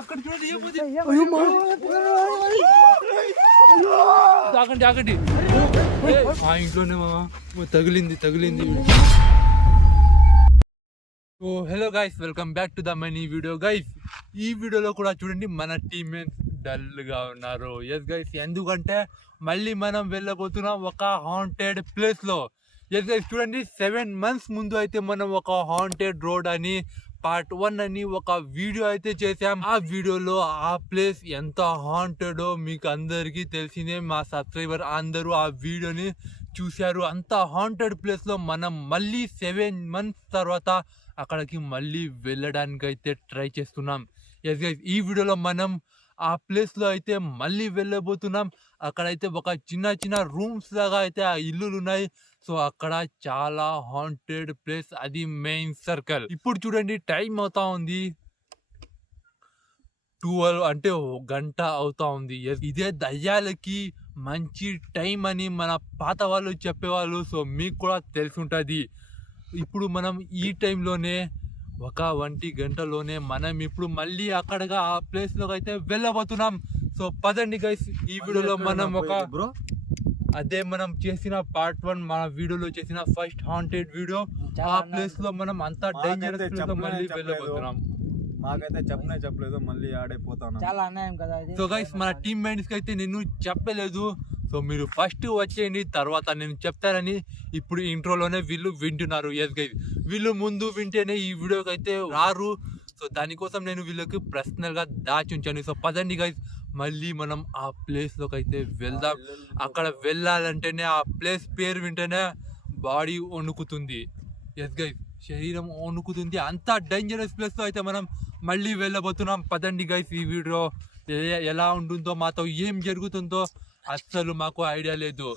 అక్కడ చూడండి ఆగండి ఆగండి ఆ ఇంట్లోనే తగిలింది. So hello guys, welcome back to the money video guys. ఈ వీడియోలో కూడా చూడండి మన టీమ్మేట్స్ డల్ గా ఉన్నారు. ఎస్ గైస్, ఎందుకంటే మళ్ళీ మనం వెళ్ళబోతున్నాం ఒక హాంటెడ్ ప్లేస్ లో. ఎస్ గైస్, చూడండి 7 months ముందు అయితే మనం ఒక హాంటెడ్ రోడ్ అని పార్ట్ 1 అని ఒక వీడియో అయితే చేసాం. ఆ వీడియోలో ఆ ప్లేస్ ఎంత హాంటెడో మీకు అందరికీ తెలిసిందే. మా సబ్స్క్రైబర్ అందరూ ఆ వీడియోని చూశారు. అంత హాంటెడ్ ప్లేస్ లో మనం మళ్ళీ 7 months తర్వాత అక్కడికి మళ్ళీ వెళ్ళడానికి అయితే ట్రై చేస్తున్నాం. ఎస్ గైస్, ఈ వీడియోలో మనం ఆ ప్లేస్ లో అయితే మళ్ళీ వెళ్ళబోతున్నాం. అక్కడైతే ఒక చిన్న రూమ్స్ లాగా అయితే ఆ ఇల్లులు ఉన్నాయి. సో అక్కడ చాలా హాంటెడ్ ప్లేస్, అది మెయిన్ సర్కిల్. ఇప్పుడు చూడండి టైం అవుతా ఉంది 12, అంటే 1 గంట అవుతా ఉంది. ఇదే దయ్యాలకి మంచి టైం అని మన పాత వాళ్ళు చెప్పేవాళ్ళు. సో మీకు కూడా తెలిసి ఉంటుంది. ఇప్పుడు మనం ఈ టైంలోనే ఒక 1 గంటలోనే మనం ఇప్పుడు మళ్ళీ అక్కడగా ఆ ప్లేస్ లోకి అయితే వెళ్ళబోతున్నాం. సో పదండి గైస్, ఈ వీడియోలో మనం అదే మనం చేసిన పార్ట్ 1 మన వీడియోలో చేసిన ఫస్ట్ హాంటెడ్ వీడియో, ఆ ప్లేస్ లో మనం అంతా డేంజరస్ ప్లేస్ లో మళ్ళీ వెళ్ళబోతున్నాం. మాకైతే చెప్పలేదు, మళ్ళీ ఆడైపోతాను. చాలా అన్యాయం కదా. సో గైస్, మన టీమ్ మెంట్స్ కి అయితే నేను చెప్పలేదు. సో మీరు ఫస్ట్ వచ్చేయండి, తర్వాత నేను చెప్తానని ఇప్పుడు ఇంట్రోలోనే వీళ్ళు వింటున్నారు. ఎస్ గైస్, వీళ్ళు ముందు వింటేనే ఈ వీడియోకి అయితే రారు. సో దానికోసం నేను వీళ్ళకి పర్సనల్ గా దాచి ఉంచాను. సో పదండి గైస్, మళ్ళీ మనం ఆ ప్లేస్ లోకి అయితే వెళ్దాం. అక్కడ వెళ్ళాలంటేనే ఆ ప్లేస్ పేరు వింటేనే బాడీ వణుకుతుంది. ఎస్ గైస్, శరీరం వణుకుతుంది. అంత డేంజరస్ ప్లేస్ లో అయితే మనం మళ్ళీ వెళ్ళబోతున్నాం. పదండి గైస్, ఈ వీడియో ఎలా ఉంటుందో, మాతో ఏం జరుగుతుందో అస్సలు మాకు ఐడియా లేదు.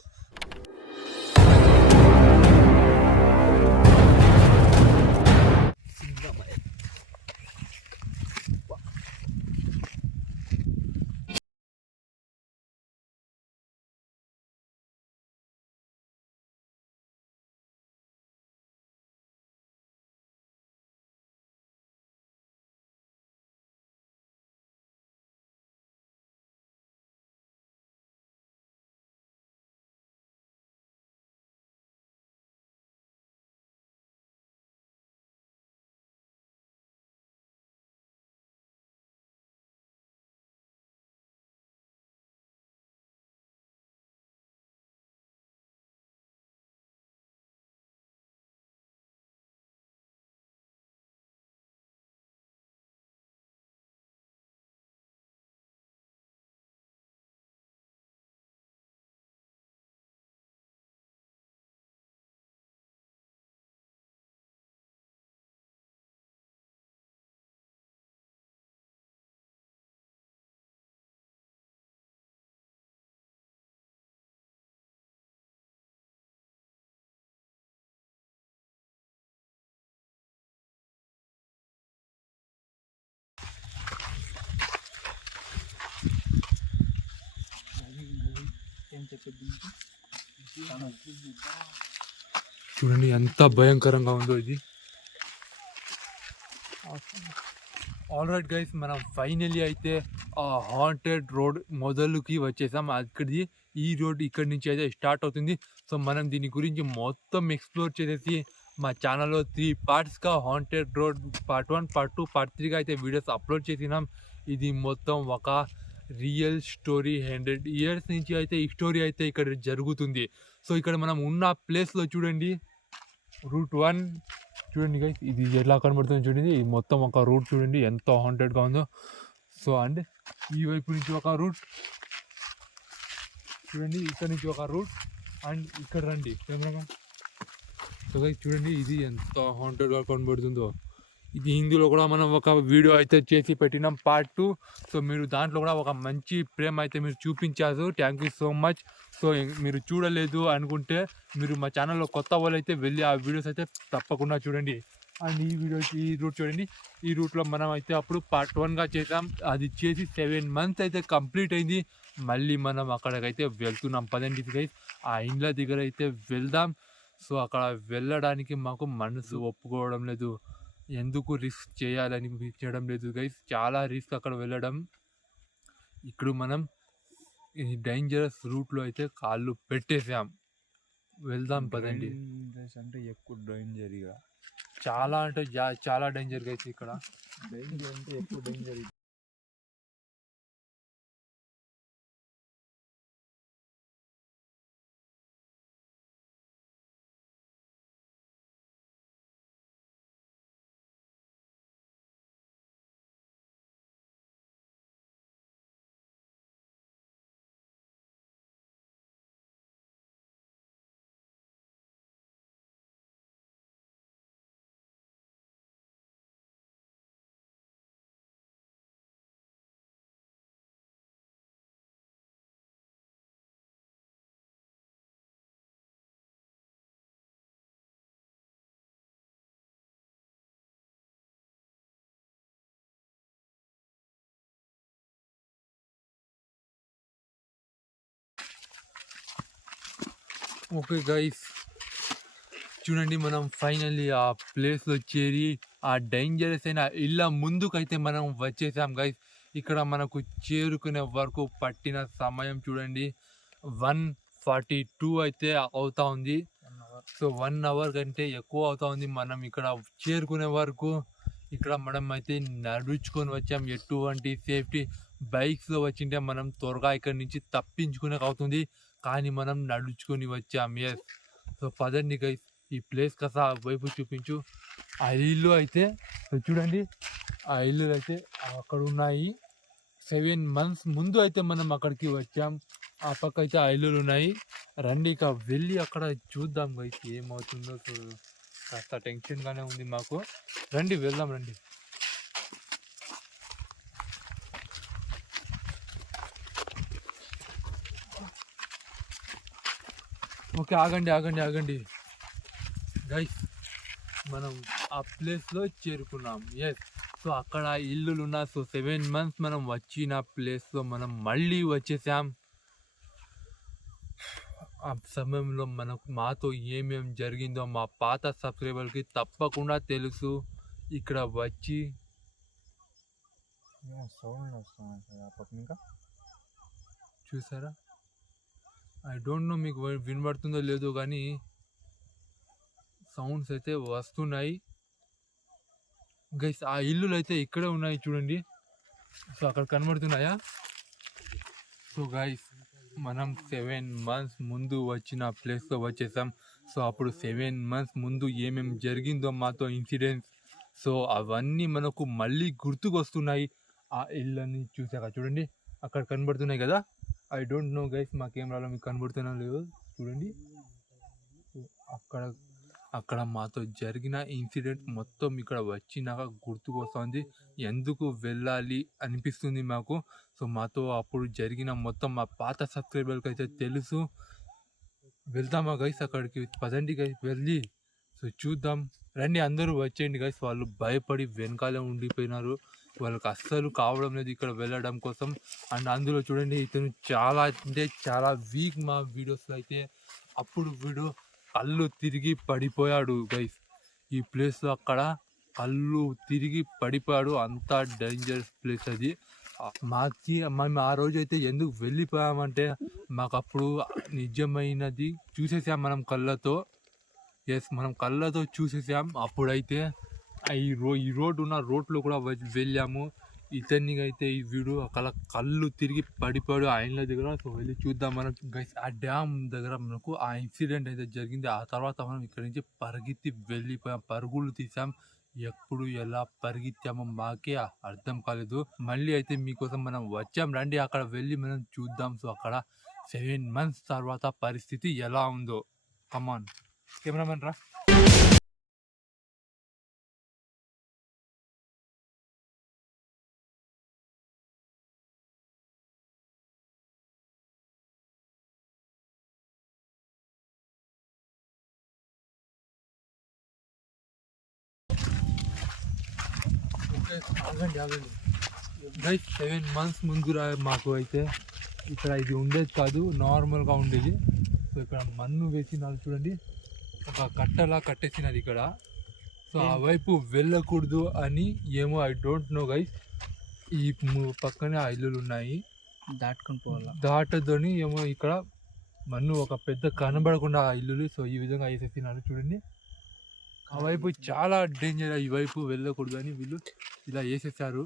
చూడండి ఎంత భయంకరంగా ఉందో ఇది. ఆల్రైట్ గైస్, మనం ఫైనలీ అయితే ఆ హాంటెడ్ రోడ్ మొదలుకి వచ్చేసాం. అక్కడిది ఈ రోడ్ ఇక్కడి నుంచి అయితే స్టార్ట్ అవుతుంది. సో మనం దీని గురించి మొత్తం ఎక్స్ప్లోర్ చేసేసి మా ఛానల్లో 3 partsగా haunted road part 1, part 2, part 3గా అయితే వీడియోస్ అప్లోడ్ చేసినాం. ఇది మొత్తం ఒక రియల్ స్టోరీ. 100 years నుంచి అయితే ఈ స్టోరీ అయితే ఇక్కడ జరుగుతుంది. సో ఇక్కడ మనం ఉన్న ప్లేస్లో చూడండి, రూట్ 1 చూడండి గైస్, ఇది ఎలా కనబడుతుంది చూడండి. ఇది మొత్తం ఒక రూట్ చూడండి ఎంత హాంటెడ్గా ఉందో. సో అండ్ ఈ వైపు నుంచి ఒక రూట్ చూడండి, ఇక్కడ నుంచి ఒక రూట్, అండ్ ఇక్కడ రండి కెమెరాగా. సో గైస్ చూడండి, ఇది ఎంత హాంటెడ్గా కనబడుతుందో. ఇది హిందీలో కూడా మనం ఒక వీడియో అయితే చేసి పెట్టినాం పార్ట్ 2. సో మీరు దాంట్లో కూడా ఒక మంచి ప్రేమ అయితే మీరు చూపించారు. Thank you so much. So మీరు చూడలేదు అనుకుంటే మీరు మా ఛానల్లో కొత్త వాళ్ళు అయితే వెళ్ళి ఆ వీడియోస్ అయితే తప్పకుండా చూడండి. అండ్ ఈ రూట్ చూడండి, ఈ రూట్లో మనం అయితే అప్పుడు పార్ట్ 1గా చేసాం. అది చేసి 7 months అయితే కంప్లీట్ అయింది. మళ్ళీ మనం అక్కడికైతే వెళ్తున్నాం. పదండి గైస్, ఆ ఇండ్ల దగ్గర అయితే వెళ్దాం. సో అక్కడ వెళ్ళడానికి మాకు మనసు ఒప్పుకోవడం లేదు. ఎందుకు రిస్క్ చేయాలని చేయడం లేదు గైస్. చాలా రిస్క్ అక్కడ వెళ్ళడం. ఇక్కడ మనం ఈ డేంజరస్ రూట్లో అయితే కాళ్ళు పెట్టేసాం. వెళ్దాం పదండి. అంటే ఎక్కువ డేంజర్ ఇక. చాలా అంటే చాలా డేంజర్ గైస్ ఇక్కడ. డేంజర్ అంటే ఎక్కువ డేంజర్. ఓకే గైస్, చూడండి మనం ఫైనల్లీ ఆ ప్లేస్లో చేరి ఆ డేంజరస్ అయిన ఇళ్ళ ముందుకైతే మనం వచ్చేసాం గైస్. ఇక్కడ మనకు చేరుకునే వరకు పట్టిన సమయం చూడండి 1:42 అయితే అవుతా ఉంది. సో 1 అవర్ కంటే ఎక్కువ అవుతా ఉంది మనం ఇక్కడ చేరుకునే వరకు. ఇక్కడ మనం అయితే నడుచుకొని వచ్చాం. ఎటువంటి సేఫ్టీ బైక్స్లో వచ్చింటే మనం త్వరగా ఇక్కడ నుంచి తప్పించుకునే అవుతుంది, కానీ మనం నడుచుకొని వచ్చాం. ఎస్, సో పదండి గైస్, ఈ ప్లేస్ కాస్త వైపు చూపించు. ఆ ఇల్లు అయితే చూడండి, ఆ ఇల్లు అయితే అక్కడ ఉన్నాయి. 7 months ముందు అయితే మనం అక్కడికి వచ్చాం. ఆ పక్క అయితే ఆ ఇల్లులు ఉన్నాయి. రండి ఇక వెళ్ళి అక్కడ చూద్దాం గైస్ ఏమవుతుందో. సో కాస్త టెన్షన్గానే ఉంది మాకు. రండి వెళ్దాం రండి. ఓకే, ఆగండి గైస్, మనం ఆ ప్లేస్లో చేరుకున్నాం. ఎస్, సో అక్కడ ఇల్లులు ఉన్నా. సో 7 months మనం వచ్చిన ప్లేస్లో మనం మళ్ళీ వచ్చేసాం. ఆ సమయంలో మాతో ఏమేం జరిగిందో మా పాత సబ్స్క్రైబర్కి తప్పకుండా తెలుసు. ఇక్కడ వచ్చి సౌండ్ వస్తుంది ఇంకా చూసారా, ఐ డోంట్ నో మీకు వినబడుతుందో లేదో కానీ సౌండ్స్ అయితే వస్తున్నాయి గైస్. ఆ ఇల్లులు అయితే ఇక్కడే ఉన్నాయి చూడండి. సో అక్కడ కనబడుతున్నాయా? సో గైస్, మనం 7 months ముందు వచ్చిన ప్లేస్లో వచ్చేసాం. సో అప్పుడు 7 months ముందు ఏమేమి జరిగిందో మాతో ఇన్సిడెంట్స్, సో అవన్నీ మనకు మళ్ళీ గుర్తుకు వస్తున్నాయి. ఆ ఇళ్ళని చూసాక చూడండి, అక్కడ కనబడుతున్నాయి కదా. ఐ డోంట్ నో గైస్, మా కెమెరాలో మీకు కనబడుతున్నా లేదు చూడండి. అక్కడ మాతో జరిగిన ఇన్సిడెంట్ మొత్తం ఇక్కడ వచ్చినాక గుర్తుకు వస్తుంది. ఎందుకు వెళ్ళాలి అనిపిస్తుంది మాకు. సో మాతో అప్పుడు జరిగిన మొత్తం మా పాత సబ్స్క్రైబర్కి అయితే తెలుసు. వెళ్దామా గైస్ అక్కడికి? పదండి గైస్ వెళ్ళి సో చూద్దాం. రండి అందరూ వచ్చేయండి గైస్. వాళ్ళు భయపడి వెనకాలే ఉండిపోయినారు. వాళ్ళకి అస్సలు కావడం లేదు ఇక్కడ వెళ్ళడం కోసం. అండ్ అందులో చూడండి, ఇతను చాలా అంటే చాలా వీక్ మా వీడియోస్లో అయితే. అప్పుడు వీడు కళ్ళు తిరిగి పడిపోయాడు గైస్. ఈ ప్లేస్లో అక్కడ కళ్ళు తిరిగి పడిపోయాడు. అంత డేంజరస్ ప్లేస్ అది. మేము ఆ రోజు అయితే ఎందుకు వెళ్ళిపోయామంటే, మాకు అప్పుడు నిజమైనది చూసేసాం మనం కళ్ళతో. ఎస్, మనం కళ్ళతో చూసేసాం. అప్పుడైతే ఈ రోడ్డు ఉన్న రోడ్లో కూడా వెళ్ళాము. ఇతన్ని అయితే ఈ వీడు అక్కడ కళ్ళు తిరిగి పడిపోయాడు ఆయన దగ్గర. సో వెళ్ళి చూద్దాం మనం గైస్. ఆ డ్యామ్ దగ్గర మనకు ఆ ఇన్సిడెంట్ అయితే జరిగింది. ఆ తర్వాత మనం ఇక్కడ నుంచి పరిగెత్తి వెళ్ళిపోయాం, పరుగులు తీసాం. ఎప్పుడు ఎలా పరిగెత్తామో మాకే అర్థం కాలేదు. మళ్ళీ అయితే మీకోసం మనం వచ్చాం. రండి అక్కడ వెళ్ళి మనం చూద్దాం. సో అక్కడ 7 months తర్వాత పరిస్థితి ఎలా ఉందో. కమాన్ కెమెరామెన్ రా. ఆగండి గైస్, 7 months ముందు మాకు అయితే ఇక్కడ ఇది ఉండేది కాదు, నార్మల్గా ఉండేది. సో ఇక్కడ మన్ను వేసినారు చూడండి, ఒక కట్టలా కట్టేసినది ఇక్కడ. సో ఆ వైపు వెళ్ళకూడదు అని ఏమో ఐ డోంట్ నో గైస్. ఈ పక్కనే ఆ ఇల్లులు ఉన్నాయి, దాటుకొని పోవాలా. దాటదని ఏమో ఇక్కడ మన్ను ఒక పెద్ద కనబడకుండా ఆ ఇల్లులు. సో ఈ విధంగా వేసేసినారు చూడండి. ఆ వైపు చాలా డేంజర్, ఈ వైపు వెళ్ళకూడదు అని వీళ్ళు ఇలా వేసేసారు.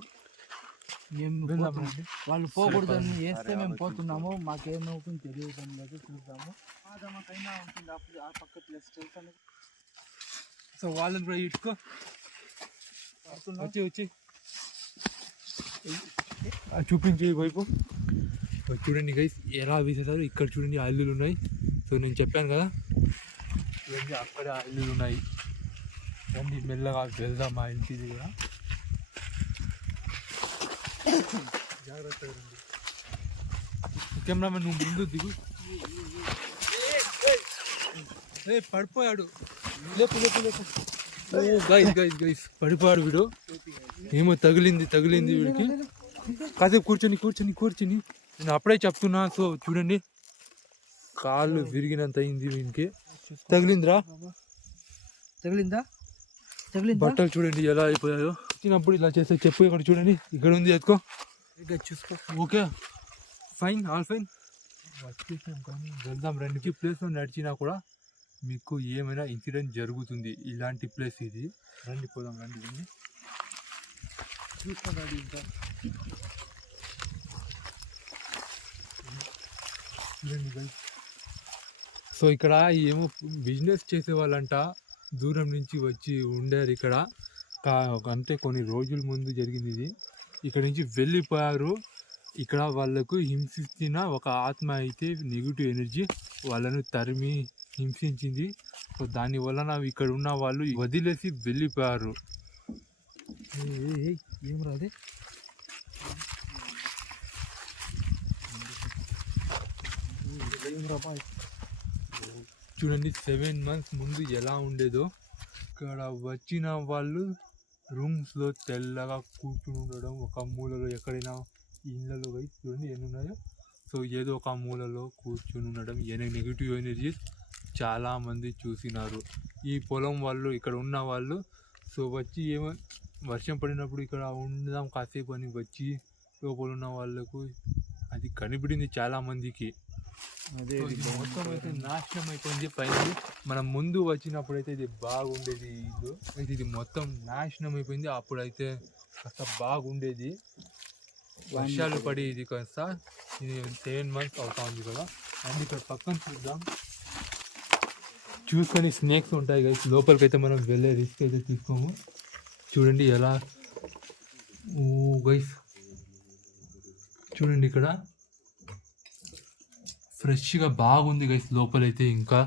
వాళ్ళు పోకూడదు అని వేస్తే మేము పోతున్నాము. మాకేమవుతుంది తెలియదు, చూద్దాము. మాకైనా ఉంటుంది అప్పుడు ఆ పక్క ప్లేస్ తెలుసు. సో వాళ్ళని కూడా ఇట్టుకో వచ్చి చూపించి ఈ వైపు చూడండి గైస్ ఎలా వేసేసారు. ఇక్కడ చూడండి ఆ ఇల్లులు ఉన్నాయి. సో నేను చెప్పాను కదా చూడండి అక్కడ ఆ ఇల్లులు ఉన్నాయి. రండి మెల్లగా వెళ్దాం మా ఇంటి దగ్గర. జాగ్రత్తగా రండి. కెమెరామెన్ నువ్వు ముందు దిగు. పడిపోయాడు. లేపు లేపు లేపు. ఓ గైస్ గైస్ గైస్ పడిపోయాడు వీడు. ఏమో తగిలింది వీడికి. కాసేపు కూర్చొని నేను అప్పుడే చెప్తున్నా. సో చూడండి కాళ్ళు విరిగినంత అయింది వీనికి. తగిలిందా? బట్టలు చూడండి ఎలా అయిపోయాయో. చిన్నప్పుడు ఇలా చేస్తే చెప్పు. ఇక్కడ చూడండి, ఇక్కడ ఉంది, ఎత్తుకో. చూసుకో. Okay fine, all fine. వచ్చేసాం కానీ వెళ్దాం రండి. ఈ ప్లేస్లో నడిచినా కూడా మీకు ఏమైనా ఇన్సిడెంట్ జరుగుతుంది. ఇలాంటి ప్లేస్ ఇది. రండి పోదాం, రండి చూసుకోండి. ఇంకా సో ఇక్కడ ఏమో బిజినెస్ చేసే వాళ్ళంట దూరం నుంచి వచ్చి ఉండారు ఇక్కడ. అంతే కొన్ని రోజుల ముందు జరిగింది ఇది. ఇక్కడ నుంచి వెళ్ళిపోయారు. ఇక్కడ వాళ్ళకు హింసించిన ఒక ఆత్మ అయితే నెగిటివ్ ఎనర్జీ వాళ్ళను తరిమి హింసించింది. సో దానివల్ల ఇక్కడ ఉన్న వాళ్ళు వదిలేసి వెళ్ళిపోయారు. ఏం రాదే చూడండి 7 months ముందు ఎలా ఉండేదో. ఇక్కడ వచ్చిన వాళ్ళు రూమ్స్లో తెల్లగా కూర్చుని ఉండడం, ఒక మూలలో ఎక్కడైనా ఇళ్ళలో పోయి చూడండి ఎన్ని ఉన్నాయో. సో ఏదో ఒక మూలలో కూర్చుని ఉండడం, నెగిటివ్ ఎనర్జీస్ చాలామంది చూసినారు. ఈ పొలం వాళ్ళు ఇక్కడ ఉన్న వాళ్ళు సో వచ్చి ఏమో వర్షం పడినప్పుడు ఇక్కడ ఉందాం కాసేపు అని వచ్చి లోపల ఉన్న వాళ్ళకు అది కనిపించింది చాలామందికి. అదే మొత్తం అయితే నాశనం అయిపోయింది. పైన మనం ముందు వచ్చినప్పుడు అయితే ఇది బాగుండేది ఇల్లు, అయితే ఇది మొత్తం నాశనం అయిపోయింది. అప్పుడైతే కాస్త బాగుండేది. వర్షాలు పడి ఇది కాస్త ఇది 7 months అవుతా ఉంది కదా. అండ్ ఇక్కడ పక్కన చూసుకొని స్నేక్స్ ఉంటాయి గైస్. లోపలికి అయితే మనం వెళ్ళే రిస్క్ అయితే తీసుకోము. చూడండి ఎలా గైస్ చూడండి ఇక్కడ ఫ్రెష్గా బాగుంది గైస్ లోపలైతే. ఇంకా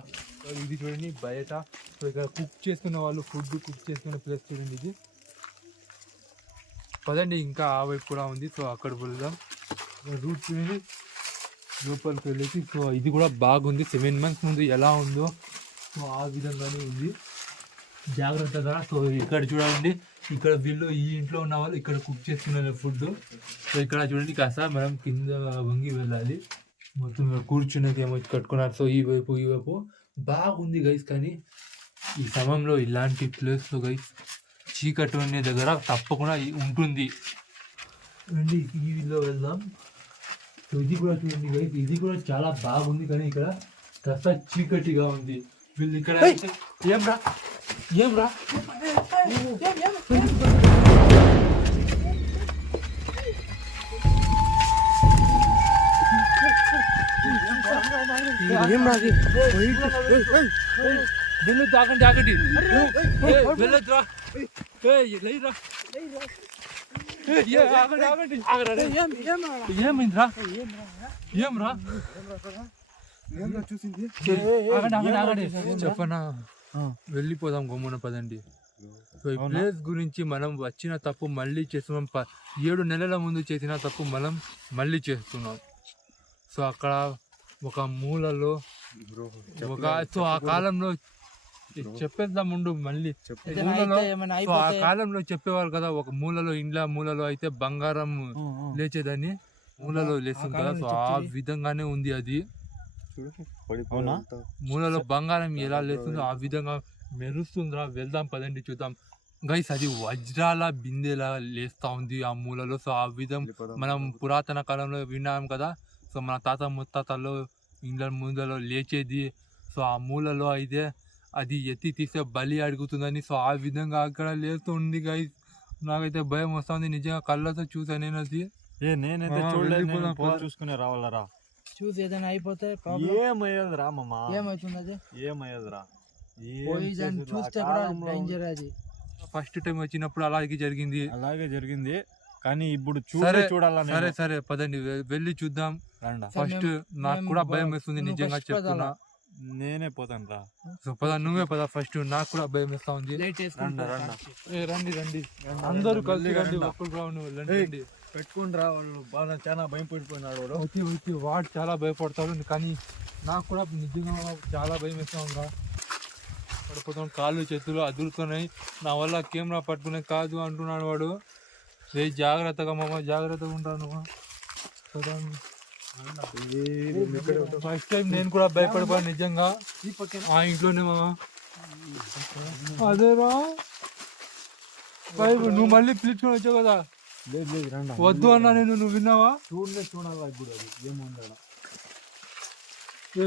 ఇది చూడండి బయట. సో ఇక్కడ కుక్ చేసుకునే వాళ్ళు ఫుడ్ కుక్ చేసుకునే ప్లేస్ చూడండి ఇది. పదండి ఇంకా ఆ వైపు కూడా ఉంది. సో అక్కడ వెళ్దాం. రూట్ చూడండి లోపలికి వెళ్ళేసి. సో ఇది కూడా బాగుంది. 7 months ముందు ఎలా ఉందో సో ఆ విధంగానే ఉంది. జాగ్రత్తగా. సో ఇక్కడ చూడండి, ఇక్కడ వీళ్ళు ఈ ఇంట్లో ఉన్న వాళ్ళు ఇక్కడ కుక్ చేసుకునే ఫుడ్. సో ఇక్కడ చూడండి కాస్త మనం కింద వంగి వెళ్ళాలి. మొత్తం కూర్చునేది ఏమో కట్టుకున్నారు. సో ఈ వైపు బాగుంది గైస్. కానీ ఈ సమయంలో ఇలాంటి ప్లేస్లో గైస్ చీకటి అనే దగ్గర తప్పకుండా ఉంటుంది. చూడండి ఈ వీధిలో వెళ్దాం. సో ఇది కూడా చూడండి గైస్, ఇది కూడా చాలా బాగుంది. కానీ ఇక్కడ కాస్త చీకటిగా ఉంది. వీళ్ళు ఇక్కడ ఏం రా ఆగండి వెళ్ళొద్దురా. ఏమైందిరా? ఏమ్రా చెప్పనా? వెళ్ళిపోదాం గమ్మున పదండి. సో ఈ ప్లేస్ గురించి మనం వచ్చిన తప్పు మళ్ళీ చేస్తున్నాం. 7 నెలల ముందు చేసిన తప్పు మనం మళ్ళీ చేస్తున్నాం. సో అక్కడ ఒక మూలలో సో ఆ కాలంలో చెప్పేద్దాం ఉండు మళ్ళీ. సో ఆ కాలంలో చెప్పేవారు కదా, ఒక మూలలో అయితే బంగారం లేచేదని మూలలో లేస్తుంది కదా. సో ఆ విధంగానే ఉంది అది. మూలలో బంగారం ఎలా లేస్తుందో ఆ విధంగా మెరుస్తుందిరా, వెళ్దాం పదండి చూద్దాం. గైస్ అది వజ్రాల బిందెలా లేస్తా ఉంది ఆ మూలలో. సో ఆ విధం మనం పురాతన కాలంలో విన్నాం కదా. సో మన తాత ముత్తాతల్లో ఇండ్ల ముందలో లేచేది. సో ఆ మూలలో అయితే అది ఎత్తి తీసే బలి అడుగుతుందని. సో ఆ విధంగా అక్కడ లేస్తుంది గైస్. నాకైతే భయం వస్తుంది నిజంగా, కళ్ళతో చూసాను నేను అది. నేనైతే చూడలేదు, నేను పోయి చూసుకునే రావాలరా. చూసి ఏదైనా అయిపోతే ఏమయ్యేదిరా మామ, ఏమవుతుంది అది? ఏమయ్యేదిరా? పోయిజన్ చూస్తే కూడా డేంజర్ అది. ఫస్ట్ టైం వచ్చినప్పుడు అలాగే జరిగింది. అలాగే జరిగింది, కానీ ఇప్పుడు సరే చూడాలని. సరే సరే పదండి వెళ్ళి చూద్దాం. ఫస్ట్ నాకు కూడా భయం వేస్తుంది నిజంగా చెప్తున్నా. నేనే పోతాను రా. సో పద, నువ్వే పద ఫస్ట్, నాకు కూడా భయం వేస్తా ఉంది. రండి రండి అందరూ కలిసి రండి, ఒక్కరు రండి. పెట్టుకుంటారా, వాళ్ళు బాగా చాలా భయం పడిపోయినాడు వాడు. వచ్చి వచ్చి వాడు చాలా భయపడతాడు, కానీ నాకు కూడా నిజంగా చాలా భయం వేస్తా ఉందా. పడిపోతాం, కాళ్ళు చేతులు అదురుతున్నాయి, నా వల్ల కెమెరా పట్టుకునే కాదు అంటున్నాడు వాడు. రే జాగ్రత్తగా మామ, జాగ్రత్తగా ఉంటాను. ఫస్ట్ టైం నేను కూడా భయపడిపోయాను నిజంగా ఆ ఇంట్లోనే మామ. అదేరా నువ్వు మళ్ళీ పిలుచుకొని వచ్చావు కదా. వద్దు అన్నా నేను, నువ్వు విన్నావా? చూడాలా ఇప్పుడు అది ఏముందా.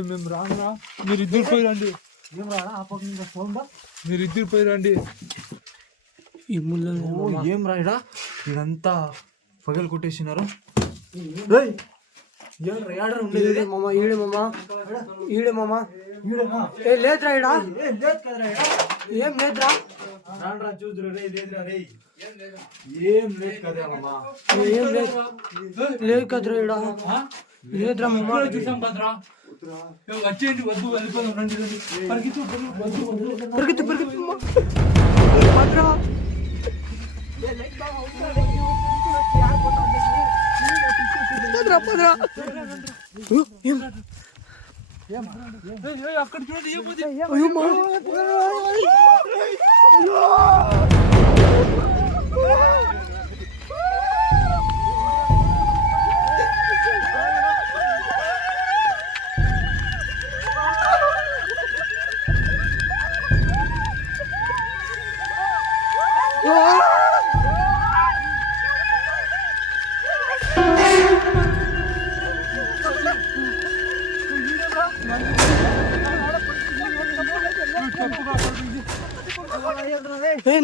మేము రానురా, మీరు ఇద్దరు పోయి రండి. మీరు ఇద్దరు పోయి రండి. ఏం రాయడా, ఇదంతా పగలు కొట్టేసినారు. లేదురా ఏం లేదురా, చూదురు ఏం లేదు కదా మామ. ఏం లేదు లేదు కదరా లేదురా మామ. చూసాం కదరా, వచ్చేయండి, వద్దు వెళ్ళిపోదాం, రండి రండి. పరిగెత్తు పరిగెత్తు పరిగెత్తు అక్కడ చూడండి.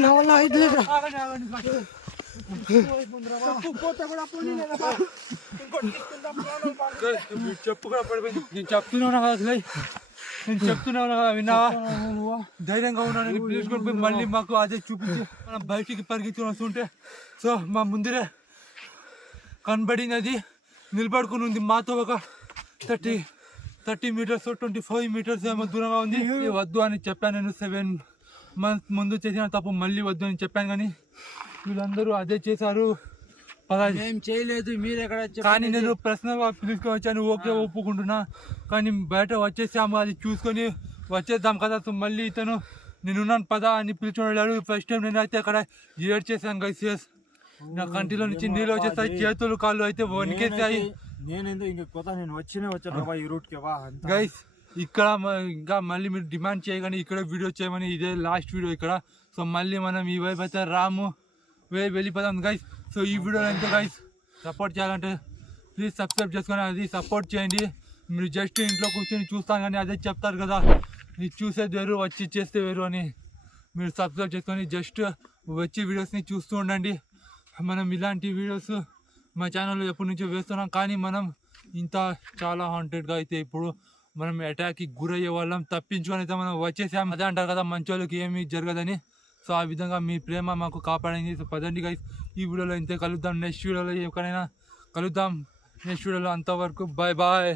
నా వల్ల ఐదు లేదా చెప్పు కూడా పడిపోయింది. నేను చెప్తూనే ఉన్నా కదా, అసలు నేను చెప్తూనే ఉన్నా కదా, విన్నావా? ధైర్యంగా ఉన్నాను, పిలుచుకొని పోయి మళ్ళీ మాకు అదే చూపించి మనం బయటికి పరిగెత్తుకొని వస్తుంటే, సో మా ముందరే కనబడింది అది, నిలబడుకుని ఉంది మాతో ఒక 30 మీటర్స్ 25 మీటర్స్ ఏమో దూరంగా ఉంది. వద్దు అని చెప్పాను నేను, 7 months ముందు చేసిన తప్పు మళ్ళీ వద్దు అని చెప్పాను, కానీ వీళ్ళందరూ అదే చేశారు. ఏం చేయలేదు, మీరు ఎక్కడ. కానీ నేను పర్సనల్గా పిలుచుకొని వచ్చాను, ఓకే ఒప్పుకుంటున్నా, కానీ బయట వచ్చేసాము, అది చూసుకొని వచ్చేద్దాం కదా. సో మళ్ళీ ఇతను నేనున్నాను పదా అని పిలుచుకొని వెళ్ళాడు. ఫస్ట్ టైం నేనైతే అక్కడ ఏడ్ చేశాను గైస్. నా కంటిలో నుంచి నీళ్ళు వచ్చేస్తాయి, చేతులు కాళ్ళు అయితే వణికేసాయి. నేనేందో ఇంక కొత్త నేను వచ్చా ఈ రూట్కి గైస్. ఇక్కడ ఇంకా మళ్ళీ మీరు డిమాండ్ చేయగానే ఇక్కడ వీడియో చేయమని, ఇదే లాస్ట్ వీడియో ఇక్కడ. సో మళ్ళీ మనం ఈ వైపు అయితే రాము, వెళ్ళిపోదాం గైస్. సో ఈ వీడియోలో ఎంతో గైస్ సపోర్ట్ చేయాలంటే ప్లీజ్ సబ్స్క్రైబ్ చేసుకొని అది సపోర్ట్ చేయండి. మీరు జస్ట్ ఇంట్లో కూర్చొని చూస్తాను కానీ అదే చెప్తారు కదా, మీరు చూసేది వేరు వచ్చి చేస్తే వేరు అని. మీరు సబ్స్క్రైబ్ చేసుకొని జస్ట్ వచ్చి వీడియోస్ని చూస్తూ ఉండండి. మనం ఇలాంటి వీడియోస్ మా ఛానల్లో ఎప్పటి నుంచో వేస్తున్నాం, కానీ మనం ఇంత చాలా హాంటెడ్గా అయితే ఇప్పుడు మనం అటాక్కి గురయ్యే వాళ్ళం, తప్పించుకొని అయితే మనం వచ్చేసాం. అదే అంటారు కదా, మంచి వాళ్ళకి ఏమీ జరగదని. సో ఆ విధంగా మీ ప్రేమ మాకు కాపాడింది. సో పదండి గైస్, ఈ వీడియోలో ఇంతే కలుద్దాం. నెక్స్ట్ వీడియోలో ఎక్కడైనా కలుద్దాం. నెక్స్ట్ వీడియోలో అంతవరకు బాయ్ బాయ్.